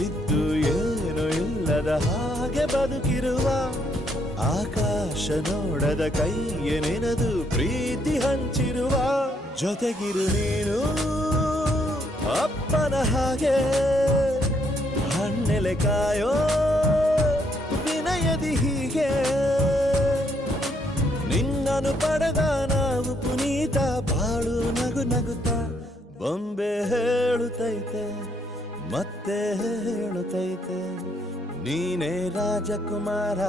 ಇದ್ದು ಏನು ಇಲ್ಲದ ಹಾಗೆ ಬದುಕಿರುವ ಆಕಾಶ ನೋಡದ ಕೈಯ ನೆನೆದು ಪ್ರೀತಿ ಹಂಚಿರುವ ಜೊತೆಗಿರು ನೀನು ಅಪ್ಪನ ಹಾಗೆ ಹಣ್ಣೆಲೆ ಕಾಯೋ ವಿನಯದಿ ಹೀಗೆ ನಿನ್ನನು ಪಡೆದ ನಾವು ಪುನೀತ ಬಾಳು ನಗು ನಗುತ್ತಾ ಬೊಂಬೆ ಹೇಳುತ್ತೈತೆ ಮತ್ತೆ ಹೇಳುತ್ತೈತೆ ನೀನೇ ರಾಜಕುಮಾರ.